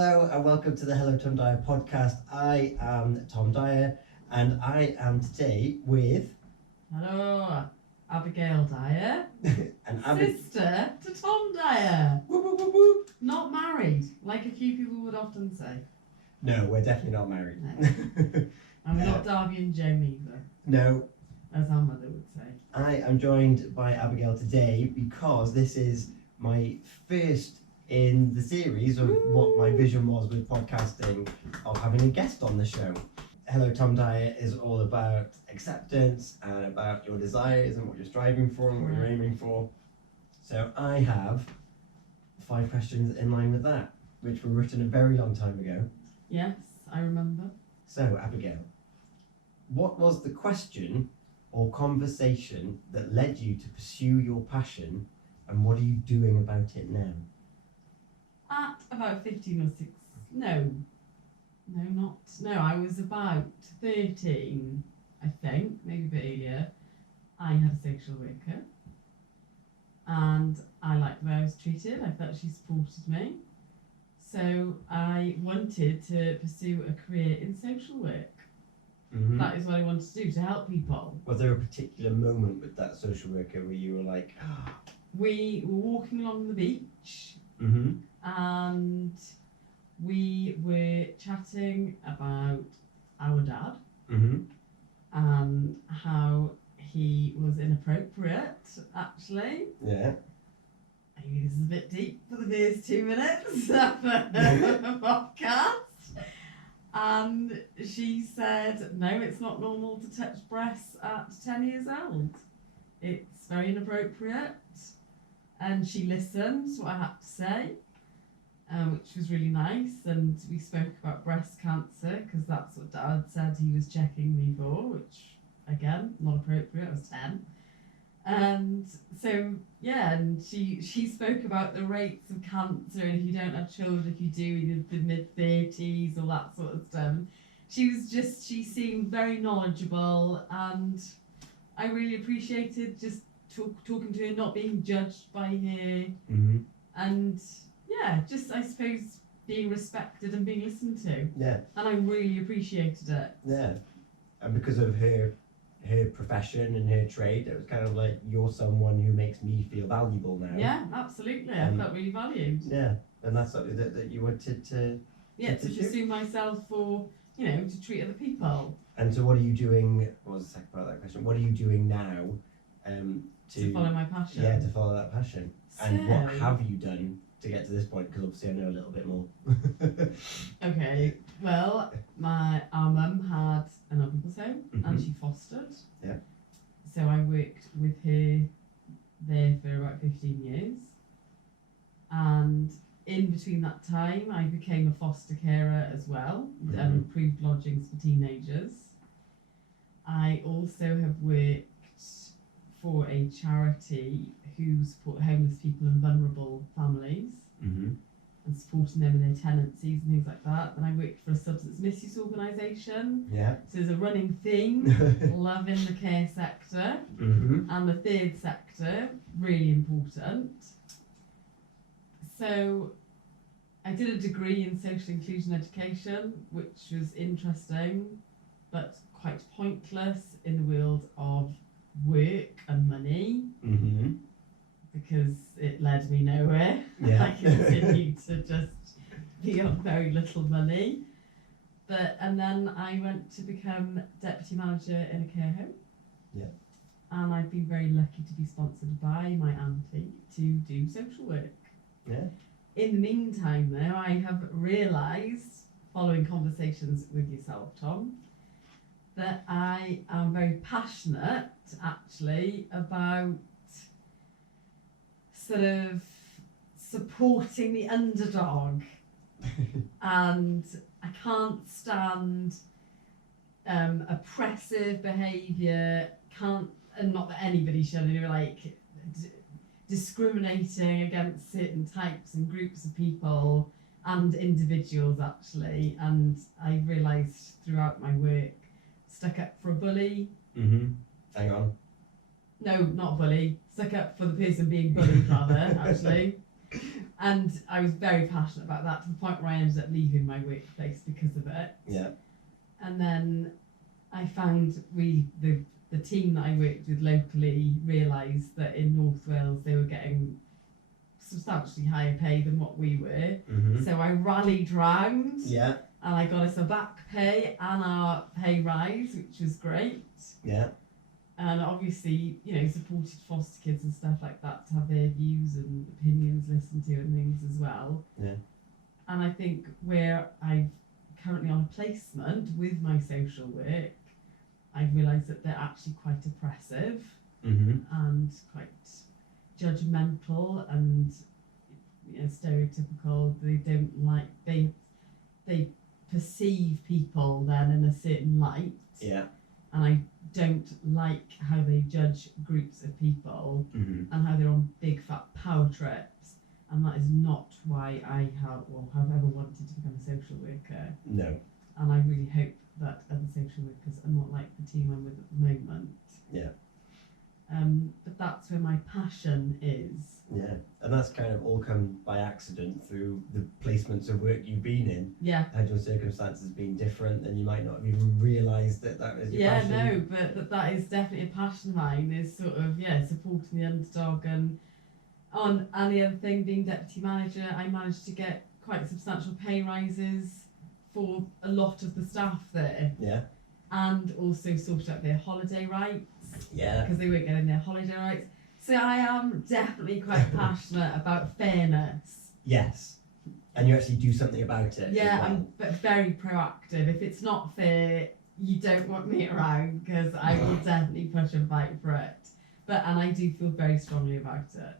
Hello and welcome to the Tom Dyer podcast. I am Tom Dyer and I am today with... Hello, Abigail Dyer, and sister to Tom Dyer. Whoop, whoop, whoop, whoop. Not married, like a few people would often say. No, we're definitely not married. No. And we're not Darby and Joan either, No, as our mother would say. I am joined by Abigail today because this is my first in the series of what my vision was with podcasting, of having a guest on the show. Hello Tom Dyer is all about acceptance and about your desires and what you're striving for and what you're aiming for. So I have 5 questions in line with that, which were written a very long time ago. Yes, I remember. So Abigail, what was the question or conversation that led you to pursue your passion, and what are you doing about it now? At about 15 or 6, no, I was about 13, I think, maybe a bit earlier. I had a social worker and I liked the way I was treated. I felt she supported me. So I wanted to pursue a career in social work. Mm-hmm. That is what I wanted to do, to help people. Was there a particular moment with that social worker where you were like, We were walking along the beach mm-hmm. and we were chatting about our dad Mm-hmm. and how he was inappropriate, actually. Yeah. Maybe this is a bit deep for the first 2 minutes of the podcast. And she said, no, it's not normal to touch breasts at 10 years old. It's very inappropriate. And she listened to what I had to say, which was really nice. And we spoke about breast cancer, because that's what Dad said he was checking me for, which, again, not appropriate. I was 10. And so, yeah, and she spoke about the rates of cancer, and if you don't have children, if you do, in the mid-30s, all that sort of stuff. She seemed very knowledgeable, and I really appreciated just talking to her, not being judged by her, Mm-hmm. and yeah, just, I suppose, being respected and being listened to. Yeah. And I really appreciated it. Yeah. And because of her profession and her trade, it was kind of like, you're someone who makes me feel valuable now. Yeah, absolutely. I felt really valued. Yeah. And that's something that you wanted to... Yeah, to pursue myself for, to treat other people. And so what are you doing, what was the second part of that question? What are you doing now To follow my passion. Yeah, to follow that passion. So, And what have you done to get to this point? Because obviously I know a little bit more. Okay, well, our mum had an uncle's home, and Mhm. she fostered. Yeah. So I worked with her there for about 15 years. And in between that time, I became a foster carer as well, and improved lodgings for teenagers. I also have worked for a charity who support homeless people and vulnerable families, Mm-hmm. and supporting them in their tenancies and things like that. Then I worked for a substance misuse organisation. Yeah. So there's a running theme, loving the care sector. Mm-hmm. And the third sector, really important. So I did a degree in social inclusion education, which was interesting, but quite pointless in the world of work and money, Mm-hmm. because it led me nowhere. Yeah. I continued to just be on very little money. And then I went to become deputy manager in a care home. Yeah. And I've been very lucky to be sponsored by my auntie to do social work. Yeah. In the meantime, though, I have realised, following conversations with yourself, Tom, that I am very passionate, actually, about sort of supporting the underdog. And I can't stand oppressive behaviour, and not that anybody should, discriminating against certain types and groups of people and individuals, actually. And I realised throughout my work, stuck up for a bully. Mm-hmm. Hang on. No, not bully. Stuck up for the person being bullied, rather, actually. And I was very passionate about that to the point where I ended up leaving my workplace because of it. Yeah. And then I found the team that I worked with locally realised that in North Wales they were getting substantially higher pay than what we were. Mm-hmm. So I rallied round. Yeah. And I got us a back pay and our pay rise, which was great. Yeah. And obviously, supported foster kids and stuff like that to have their views and opinions listened to and things as well. Yeah. And I think where I'm currently on a placement with my social work, I've realised that they're actually quite oppressive Mm-hmm. and quite judgmental and stereotypical. They don't like, they perceive people then in a certain light. Yeah. And I don't like how they judge groups of people Mm-hmm. and how they're on big fat power trips. And that is not why I have ever wanted to become a social worker. No. And I really hope that other social workers are not like the team I'm with at the moment. Yeah. But that's where my passion is. Yeah. And that's kind of all come by accident through the placements of work you've been in. Yeah. Had your circumstances been different, then you might not have even realised that was your passion. No, but that is definitely a passion of mine, is sort of, supporting the underdog. And the other thing, being deputy manager, I managed to get quite substantial pay rises for a lot of the staff there. Yeah. And also sorted out their holiday rights. Yeah. Because they weren't getting their holiday rights. So I am definitely quite passionate about fairness. Yes. And you actually do something about it. Yeah, as well. I'm very proactive. If it's not fair, you don't want me around, because I will definitely push and fight for it. And I do feel very strongly about it.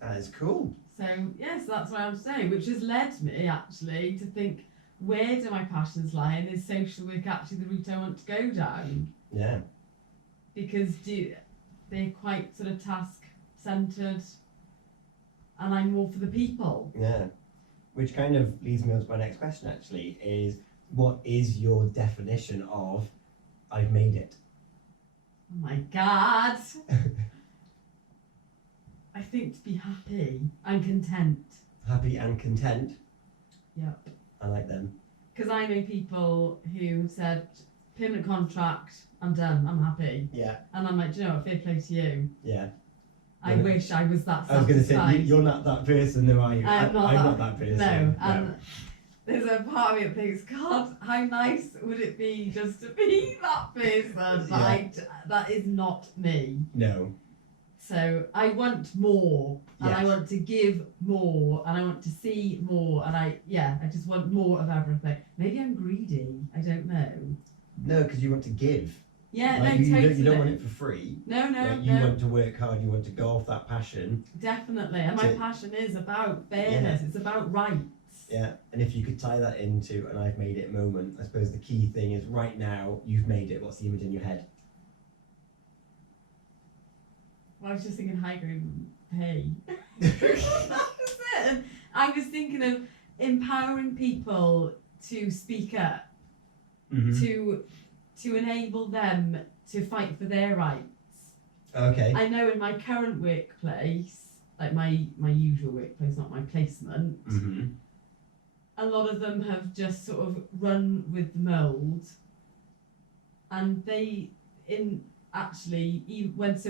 That is cool. So yes, that's what I'm saying, which has led me actually to think, where do my passions lie, and is social work actually the route I want to go down? Yeah. Because they're quite sort of task centred, and I'm more for the people. Yeah. Which kind of leads me on to my next question actually, is what is your definition of I've made it? Oh my God. I think to be happy and content. Happy and content. Yep. I like them. Because I know people who said, permanent contract, I'm done, I'm happy. Yeah. And I'm like, do you know what, fair play to you. Yeah. I wish I was that satisfied. I was going to say, you're not that person, though, are you? I'm not that person. No, and there's a part of me that thinks, God, how nice would it be just to be that person? But that is not me. No. So I want more, and I Yes. want to give more, and I want to see more, and I just want more of everything. Maybe I'm greedy, I don't know. No, because you want to give. Yeah, Like, no, you totally. you don't want it for free. No, Like, you want to work hard, you want to go off that passion. Definitely, and my passion is about fairness, it's about rights. Yeah, and if you could tie that into an I've made it moment, I suppose the key thing is right now, you've made it. What's the image in your head? Well, I was just thinking high grade pay. That's it. I was thinking of empowering people to speak up, Mm-hmm. to enable them to fight for their rights. Okay. I know in my current workplace, like my usual workplace, not my placement, Mm-hmm. a lot of them have just sort of run with the mould, and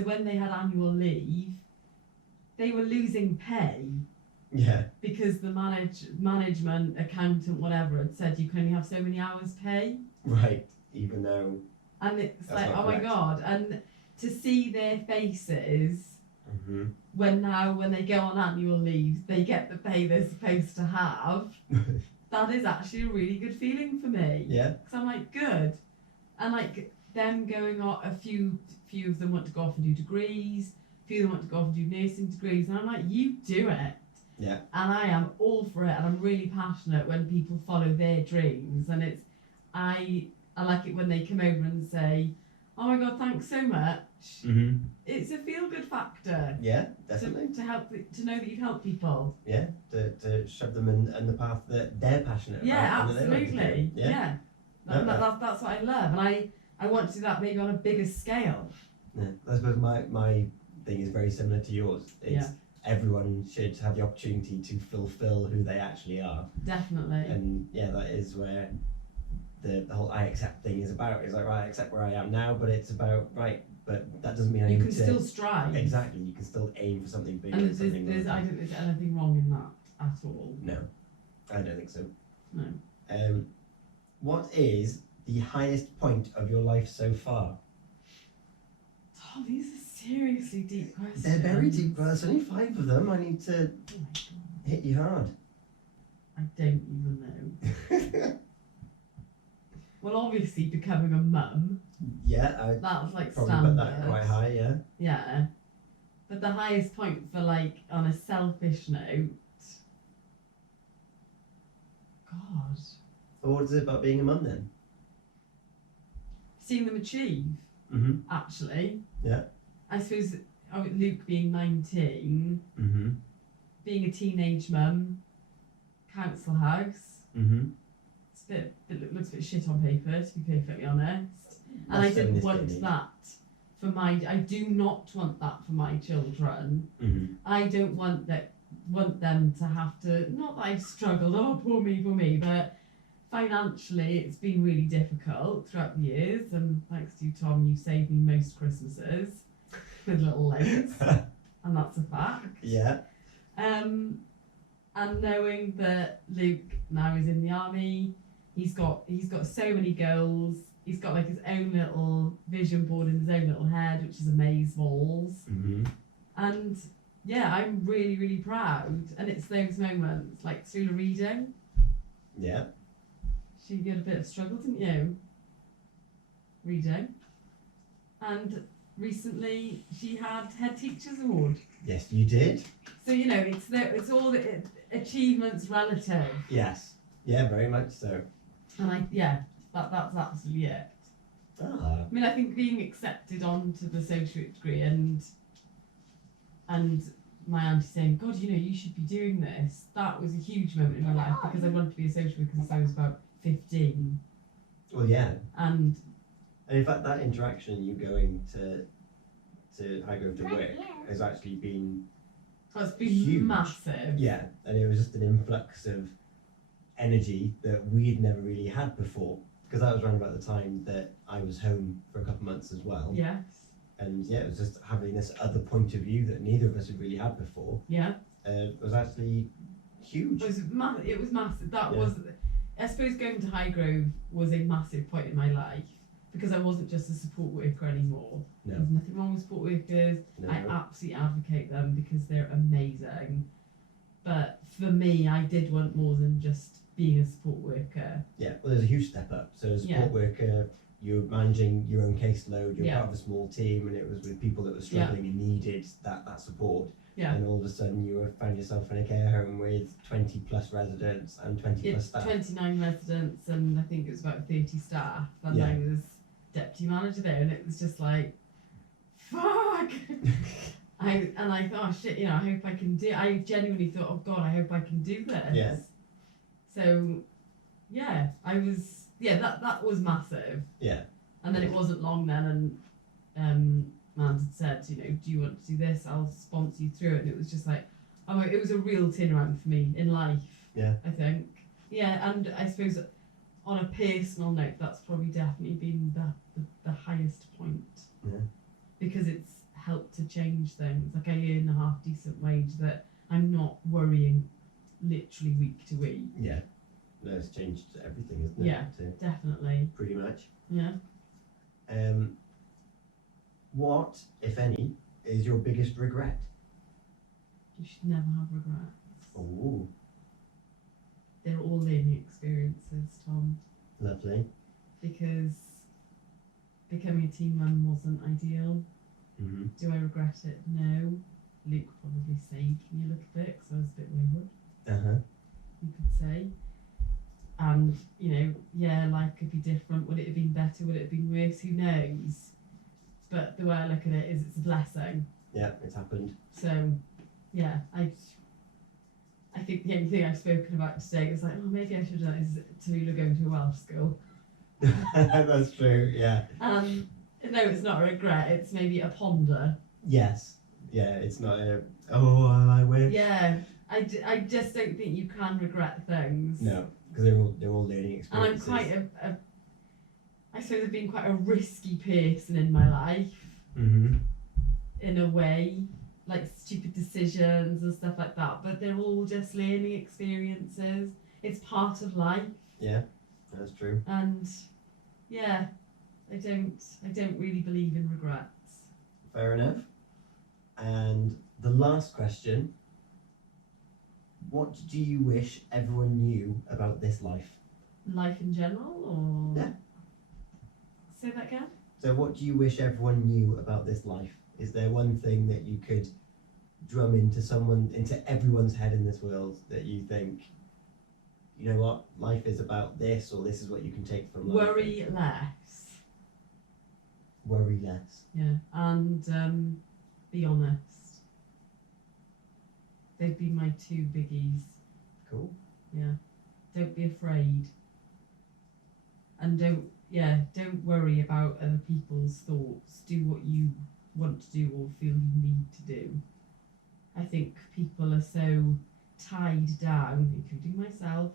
when they had annual leave, they were losing pay Yeah. because the management, accountant, whatever, had said you can only have so many hours pay. Right. Even though. And it's That's like, not oh my correct. God. And to see their faces Mm-hmm. when they go on annual leave, they get the pay they're supposed to have, that is actually a really good feeling for me. Yeah. Because I'm like, good. And like them going on, a few of them want to go off and do degrees, a few of them want to go off and do nursing degrees, and I'm like, you do it. Yeah. And I am all for it, and I'm really passionate when people follow their dreams, and I like it when they come over and say, oh my God, thanks so much. Mm-hmm. It's a feel-good factor. Yeah, definitely. To help, to know that you've helped people. Yeah, to shove them in the path that they're passionate Yeah, about. and that they want to do. absolutely. Yeah. No, That's what I love, and I want to do that maybe on a bigger scale. Yeah. I suppose my thing is very similar to yours. It's everyone should have the opportunity to fulfill who they actually are. Definitely. And yeah, that is where the whole I accept thing is about. It's like, right, I accept where I am now, but it's about, right, but that doesn't mean I You need can to... still strive. Exactly, you can still aim for something bigger. And something I larger. don't think there's anything wrong in that at all. No, I don't think so. No. What is the highest point of your life so far? Oh, these are seriously deep questions. They're very deep, but there's only 5 of them. I need to Oh my God. hit you hard. I don't even know. Well, obviously becoming a mum, Yeah, I that's like probably standard. put that quite high, yeah. Yeah. But the highest point for like on a selfish note, God, So what is it about being a mum then? seeing them achieve. Mm-hmm. Actually. Yeah. I suppose Luke being 19, Mm-hmm. being a teenage mum, council house. Mm-hmm. It looks a bit shit on paper, to be perfectly honest. And I That's didn't feminist want image. that for my. I do not want that for my children. Mm-hmm. I don't want them to have to. Not that I've struggled. Oh, poor me. But financially, it's been really difficult throughout the years. And thanks to you, Tom, you saved me most Christmases with little loans, and that's a fact. Yeah. And knowing that Luke now is in the army, he's got so many goals. He's got like his own little vision board in his own little head, which is amaze balls. Mm-hmm. And yeah, I'm really, really proud. And it's those moments, like Sula reading. Yeah. She had a bit of struggle, didn't you? Reading. And recently she had Head Teachers Award. Yes, you did. So you know, it's all the achievements relative. Yes. Yeah, very much so. And that's absolutely it. Ah. I mean, I think being accepted onto the social work degree and my auntie saying, God, you know, you should be doing this. That was a huge moment in my life because I wanted to be a social worker since I was about 15. Well, yeah. And in fact, that interaction, you going to Highgrove to work, has actually been it's been huge. massive. Yeah, and it was just an influx of energy that we'd never really had before. Because that was around about the time that I was home for a couple of months as well. Yes. And yeah, it was just having this other point of view that neither of us had really had before. Yeah. Was actually huge. It was massive. That Yeah. was, I suppose, going to Highgrove was a massive point in my life because I wasn't just a support worker anymore. No. There's nothing wrong with support workers. No. I absolutely advocate them because they're amazing. But for me, I did want more than just being a support worker. Yeah, well, there's a huge step up. So as a support worker, you're managing your own caseload, you're part of a small team, and it was with people that were struggling and needed that support. Yeah. And all of a sudden you found yourself in a care home with 20 plus residents and 20 plus staff. 29 residents and I think it was about 30 staff. And Yeah. I was deputy manager there, and it was just like, fuck. I thought, oh shit, you know, I hope I can do. I genuinely thought, oh God, I hope I can do this. Yeah. So, yeah, that was massive. Yeah. And then it wasn't long then, and Mans had said, you know, do you want to do this? I'll sponsor you through it. And it was just like, oh, it was a real turnaround for me in life. Yeah. I think. Yeah, and I suppose on a personal note, that's probably definitely been the highest point. Yeah. Because it's helped to change things. Like I earn a half decent wage that I'm not worrying literally week to week. Yeah. No, it's changed everything, isn't it? Yeah, definitely. Pretty much. Yeah. What, if any, is your biggest regret? You should never have regrets. Oh, They're all learning experiences, Tom. lovely. Because becoming a team mum wasn't ideal. Mm-hmm. Do I regret it? No. Luke probably saved me a little bit because I was a bit wayward, Uh-huh. you could say. And, you know, yeah, life could be different. Would it have been better? Would it have been worse? Who knows? But the way I look at it is it's a blessing. Yeah, it's happened. So, yeah, I think the only thing I've spoken about today is like, oh, maybe I should have done is Tallulah going to a Welsh school. That's true, yeah. No, it's not a regret. It's maybe a ponder. Yes, Yeah, it's not a, oh, I wish. Yeah, I just don't think you can regret things. No, because they're all learning And I'm experiences. quite I suppose I've been quite a risky person in my life, Mm-hmm. in a way, like stupid decisions and stuff like that. But they're all just learning experiences. It's part of life, Yeah, that's true. and yeah, I don't really believe in regrets. Fair enough. And the last question: what do you wish everyone knew about this life? Life in general, or Yeah. Say that again. So, what do you wish everyone knew about this life? Is there one thing that you could drum into everyone's head in this world that you think, you know what, life is about this, or this is what you can take from life? Worry less. Worry less. Yeah, and be honest. They'd be my two biggies. Cool. Yeah, don't be afraid, and don't worry about other people's thoughts. Do what you want to do or feel you need to do. I think people are so tied down, including myself,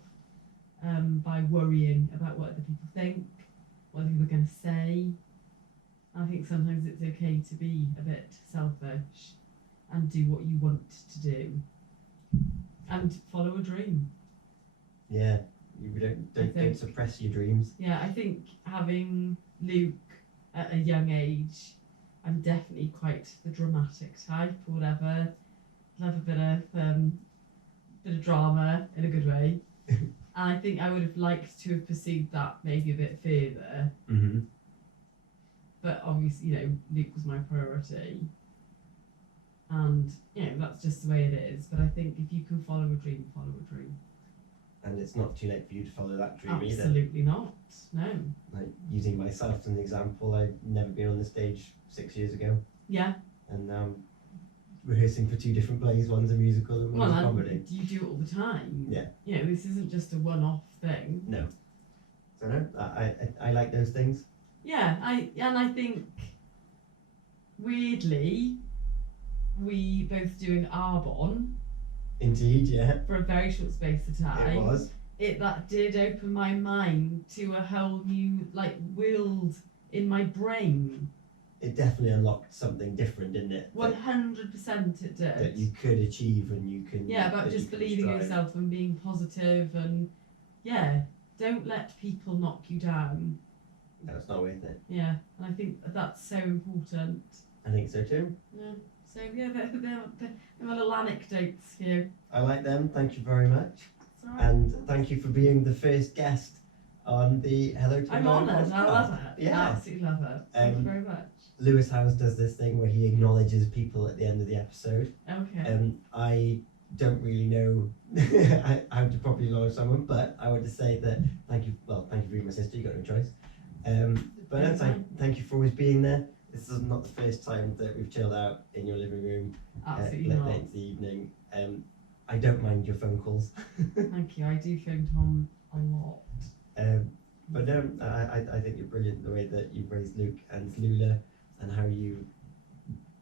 by worrying about what other people think, what other people are going to say. I think sometimes it's okay to be a bit selfish and do what you want to do and follow a dream. Yeah, you don't suppress your dreams. Yeah, I think having Luke at a young age, I'm definitely quite the dramatic type or whatever. Love a bit of drama in a good way. And I think I would have liked to have pursued that maybe a bit further. Mm-hmm. But obviously, Luke was my priority. And, that's just the way it is. But I think if you can follow a dream, follow a dream. And it's not too late for you to follow that dream either. Absolutely not. No. Like, using myself as an example, I've never been on the stage 6 years ago. Yeah. And rehearsing for 2 different plays, one's a musical and one's a comedy. You do it all the time. Yeah. This isn't just a one-off thing. No. So no, I like those things. Yeah, I think weirdly we both doing Arbonne Indeed, yeah. for a very short space of time. It was. That did open my mind to a whole new world in my brain. It definitely unlocked something different, didn't it? 100% it did. That you could achieve and you can. Yeah, about just believing in yourself and being positive and don't let people knock you down. No, it's not worth it. Yeah, and I think that's so important. I think so too. Yeah. So they're my little anecdotes here. I like them. Thank you very much. It's all right. And thank you for being the first guest on the HelloTomDyer's I'm honoured. podcast. I love it. Yeah. I absolutely love it. Thank you very much. Lewis Howes does this thing where he acknowledges people at the end of the episode. Okay. I don't really know how to properly acknowledge someone, but I would just say that thank you for being my sister. You got no choice. But no, thank you for always being there. This is not the first time that we've chilled out in your living room Absolutely late not. into the evening. I don't mind your phone calls. Thank you. I do phone Tom a lot. But no, I think you're brilliant the way that you've raised Luke and Lula and how you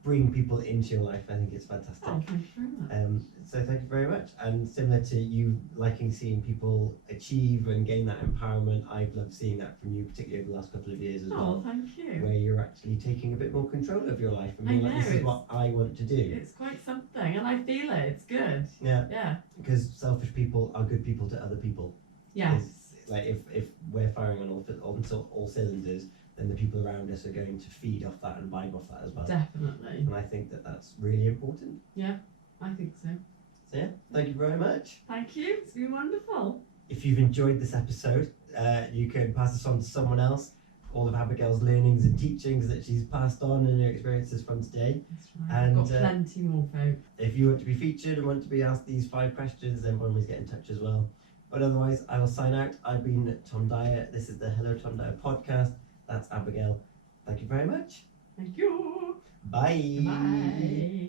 bring people into your life. I think it's fantastic. Oh, thank you very much. So thank you very much. And similar to you liking seeing people achieve and gain that empowerment, I've loved seeing that from you, particularly over the last couple of years as well. Oh, thank you. Where you're actually taking a bit more control of your life and being like, this is what I want to do. It's quite something, and I feel it. It's good. Yeah. Yeah. Because selfish people are good people to other people. Yes. Like if we're firing on all cylinders, then the people around us are going to feed off that and vibe off that as well. Definitely. And I think that that's really important. Yeah, I think so. So yeah, thank you very much. Thank you. It's been wonderful. If you've enjoyed this episode, you can pass this on to someone else. All of Abigail's learnings and teachings that she's passed on and her experiences from today. That's right. And I've got plenty more, folk. if you want to be featured and want to be asked these 5 questions, then always get in touch as well. But otherwise, I will sign out. I've been Tom Dyer. This is the Hello Tom Dyer podcast. That's Abigail. Thank you very much. Thank you. Bye. Bye.